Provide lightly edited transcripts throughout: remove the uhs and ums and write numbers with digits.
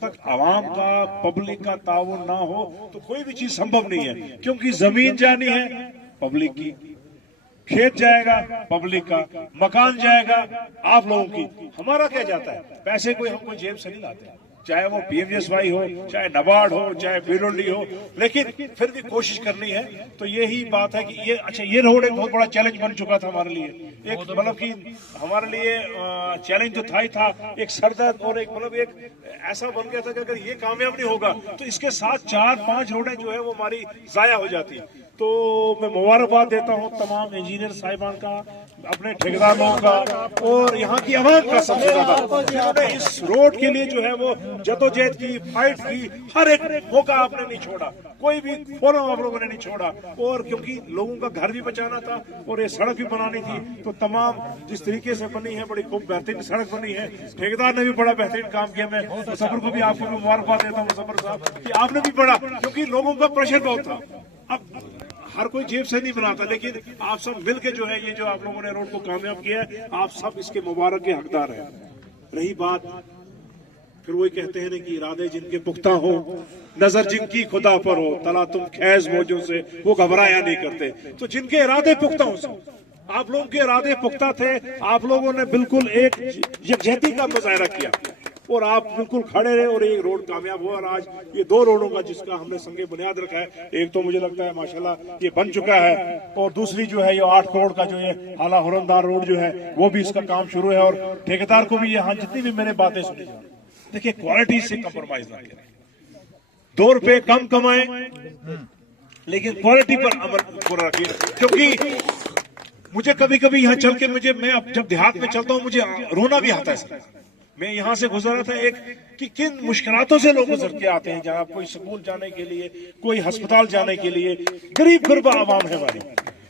تک عوام کا پبلک کا تعاون نہ ہو تو کوئی بھی چیز سمبھو نہیں ہے، کیونکہ زمین جانی ہے پبلک کی، کھیت جائے گا پبلک کا، مکان جائے گا آپ لوگوں کی، ہمارا کیا جاتا ہے؟ پیسے کوئی ہم کو جیب سے نہیں لاتے، چاہے وہ پی ایم ایس وائی ہو، چاہے نبارڈ ہو، چاہے بیرولڈی ہو، لیکن پھر بھی کوشش کرنی ہے۔ تو یہی بات ہے کہ یہ روڈ ایک بہت بڑا چیلنج بن چکا تھا ہمارے لیے، ایک مطلب کہ ہمارے لیے چیلنج تو تھا ہی تھا، ایک سردرد اور ایک مطلب ایک ایسا بن گیا تھا کہ اگر یہ کامیاب نہیں ہوگا تو اس کے ساتھ 4-5 روڈیں جو ہے وہ ہماری ضائع ہو جاتی ہیں۔ تو میں مبارکباد دیتا ہوں تمام انجینئر صاحبان کا، اپنے ٹھیکیداروں کا اور یہاں کی عوام کا سب سے زیادہ، جنہوں نے اس روڈ کے لیے جو ہے وہ جدوجہد کی، فائٹ کی، ہر ایک موقع آپ نے نہیں چھوڑا، کوئی بھی فورم آپ لوگوں نے نہیں چھوڑا، اور کیونکہ لوگوں کا گھر بھی بچانا تھا اور یہ سڑک بھی بنانی تھی، تو تمام جس طریقے سے بنی ہے، بڑی خوب بہترین سڑک بنی ہے، ٹھیکیدار نے بھی بڑا بہترین کام کیا۔ میں مظفر کو بھی، آپ کو بھی مبارکباد دیتا ہوں مظفر صاحب کہ آپ نے بھی بڑا، کیونکہ لوگوں کا پریشر بہت تھا۔ اب ہر کوئی جیب سے نہیں بناتا، لیکن آپ سب مل کے جو ہے یہ جو آپ لوگوں نے روڈ کو کامیاب کیا ہے، آپ سب اس کے مبارک کے حقدار ہیں۔ رہی بات پھر وہی کہتے ہیں کہ ارادے جن کے پختہ ہو، نظر جن کی خدا پر ہو، تلا تم خیز موجوں سے وہ گھبرایا نہیں کرتے۔ تو جن کے ارادے پختہ ہو، آپ لوگوں کے ارادے پختہ تھے، آپ لوگوں نے بالکل ایک یکجہتی کا مظاہرہ کیا اور آپ بالکل کھڑے رہے اور ایک روڈ کامیاب ہوا۔ اور آج یہ 2 روڈوں کا جس کا ہم نے سنگ بنیاد رکھا ہے، ایک تو مجھے لگتا ہے ماشاءاللہ یہ بن چکا ہے، اور دوسری جو ہے یہ 8 کروڑ کا جو ہے اعلیٰ ہرندار روڈ جو ہے وہ بھی اس کا کام شروع ہے۔ اور ٹھیکیدار کو بھی یہاں جتنی بھی میں نے باتیں سنی، دیکھیں کوالٹی سے کمپرومائز نہ کریں، 2 روپے کم کمائیں لیکن کوالٹی پر عمل پورا رکھیے۔ کیونکہ مجھے کبھی کبھی یہاں چل کے میں جب دیہات میں چلتا ہوں مجھے رونا بھی آتا ہے سر۔ میں یہاں سے گزر رہا تھا ایک کہ کن مشکلاتوں سے لوگ گزر کے آتے ہیں، جہاں کوئی سکول جانے کے لیے، کوئی ہسپتال جانے کے لیے، غریب غربا عوام ہے ہماری،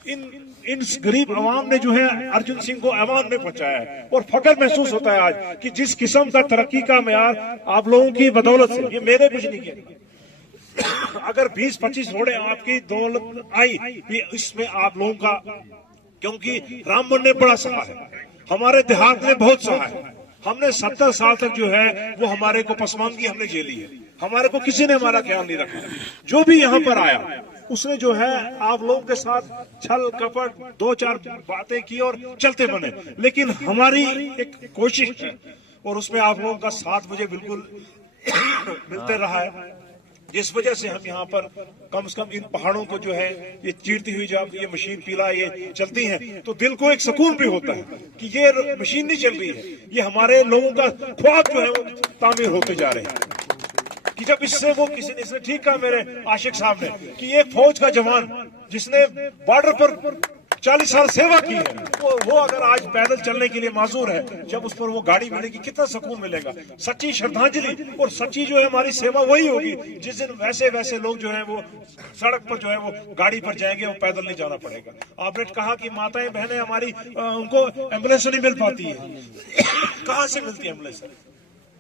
ان غریب عوام نے جو ہے ارجن سنگھ کو ایوان میں پہنچایا ہے، اور فخر محسوس ہوتا ہے آج کہ جس قسم کا ترقی کا معیار آپ لوگوں کی بدولت سے، یہ میرے کچھ نہیں کیا، اگر 20-25 روڈیں آپ کی دولت آئی، اس میں آپ لوگوں کا، کیونکہ رام من نے بڑا سہا ہے، ہمارے دیہات نے بہت سہا ہے، ہم نے 70 سال تک جو ہے وہ ہمارے کو پسماندگی ہم نے جھیلی ہے، ہمارے کو کسی نے ہمارا خیال نہیں رکھا، جو بھی یہاں پر آیا اس نے جو ہے آپ لوگوں کے ساتھ چھل کپٹ 2-4 باتیں کی اور چلتے بنے، لیکن ہماری ایک کوشش ہے اور اس میں آپ لوگوں کا ساتھ مجھے بالکل ملتے رہا ہے، جس وجہ سے ہم یہاں پر کم سے کم ان پہاڑوں کو جو ہے یہ چیرتی ہوئی جب یہ مشین پیلا یہ چلتی ہیں تو دل کو ایک سکون بھی ہوتا ہے کہ یہ مشین نہیں چل رہی ہے، یہ ہمارے لوگوں کا خواب جو ہے وہ تعمیر ہوتے جا رہے ہیں۔ کہ جب اس سے وہ کسی نے ٹھیک کہا میرے عاشق صاحب نے کہ ایک فوج کا جوان جس نے بارڈر پر 40 سال سیوا کی ہے، وہ اگر آج پیدل چلنے کے لیے معذور ہے، جب اس پر وہ گاڑی ملے گی کتنا سکون ملے گا۔ سچی شردھانجلی اور سچی جو ہے ہماری سیوا وہی ہوگی جس دن ویسے لوگ جو ہے وہ سڑک پر جو ہے وہ گاڑی پر جائیں گے، وہ پیدل نہیں جانا پڑے گا۔ آپ نے کہا کہ ماتائیں بہنیں ہماری ان کو ایمبولینس نہیں مل پاتی ہے، کہاں سے ملتی ہے ایمبولینس؟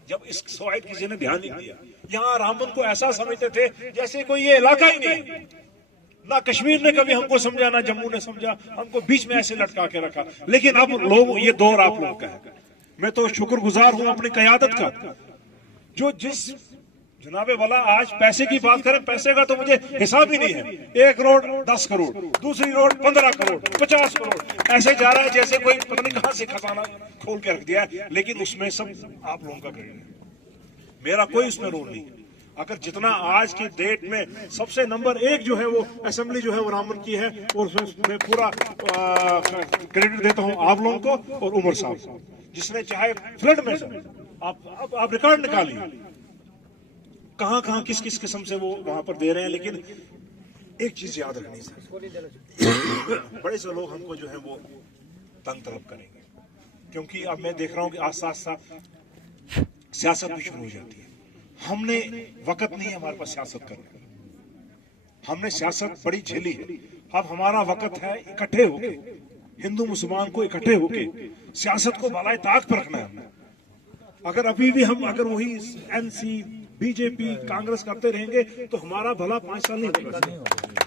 جب اس سوائٹ کسی نے دھیان نہیں دیا، یہاں رامبن کو ایسا سمجھتے تھے جیسے کوئی یہ علاقہ ہی نہیں، نہ کشمیر نے کبھی ہم کو سمجھا، نہ جموں نے سمجھا، ہم کو بیچ میں ایسے لٹکا کے رکھا۔ لیکن اب لوگ یہ دور آپ لوگ کا ہے، میں تو شکر گزار ہوں اپنی قیادت کا، جو جس جناب والا آج پیسے کی بات کریں، پیسے کا تو مجھے حساب ہی نہیں ہے، 1 روڈ 10 کروڑ، دوسری روڈ 15 کروڑ 50 کروڑ ایسے جا رہا ہے جیسے کوئی پتہ نہیں کہاں سے خزانہ کھول کے رکھ دیا ہے، لیکن اس میں سب آپ لوگوں کا کریڈٹ ہے، میرا کوئی اس میں رول نہیں ہے۔ اگر جتنا آج کی ڈیٹ میں سب سے نمبر 1 جو ہے وہ اسمبلی جو ہے وہ رامبن کی ہے، اور میں پورا کریڈٹ دیتا ہوں آپ لوگوں کو اور عمر صاحب کو، جس نے چاہے فلڈ میں آپ ریکارڈ نکالیے کہاں کہاں کس کس قسم سے وہ وہاں پر دے رہے ہیں۔ لیکن ایک چیز یاد رکھنی سر، بڑے سے لوگ ہم کو جو ہے وہ تنگ طلب کریں گے، کیونکہ اب میں دیکھ رہا ہوں کہ آہستہ سیاست بھی شروع ہو جاتی ہے۔ ہم نے وقت نہیں ہمارے پاس سیاست کرنے کا، ہم نے سیاست بڑی جھیلی ہے، اب ہمارا وقت ہے اکٹھے ہو کے، ہندو مسلمان کو اکٹھے ہو کے سیاست کو بالائے طاق پر رکھنا ہے ہم نے۔ اگر ابھی بھی ہم اگر وہی NC BJP کانگریس کرتے رہیں گے تو ہمارا بھلا 5 سال نہیں ہوگا۔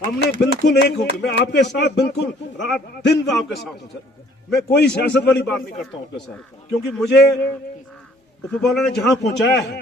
ہم نے بالکل ایک ہو کے، میں آپ کے ساتھ بالکل رات دن میں آپ کے ساتھ ہوں سر، میں کوئی سیاست والی بات نہیں کرتا ہوں آپ کے ساتھ، کیونکہ مجھے اوپر والا نے جہاں پہنچایا ہے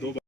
2